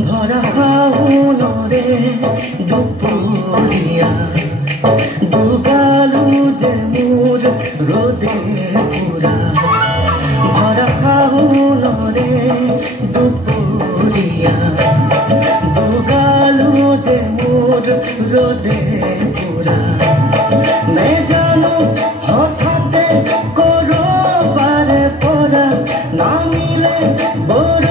ভরা ফাউনরে দুপুরিয়া দুগালু যে মোর রোদে পুরা ভরা ফাউনরে দুপুরিয়া দুগালু যে মোর রোদে পুরা নে জানো হঠাতে করো বারে পরা না মিলে বড়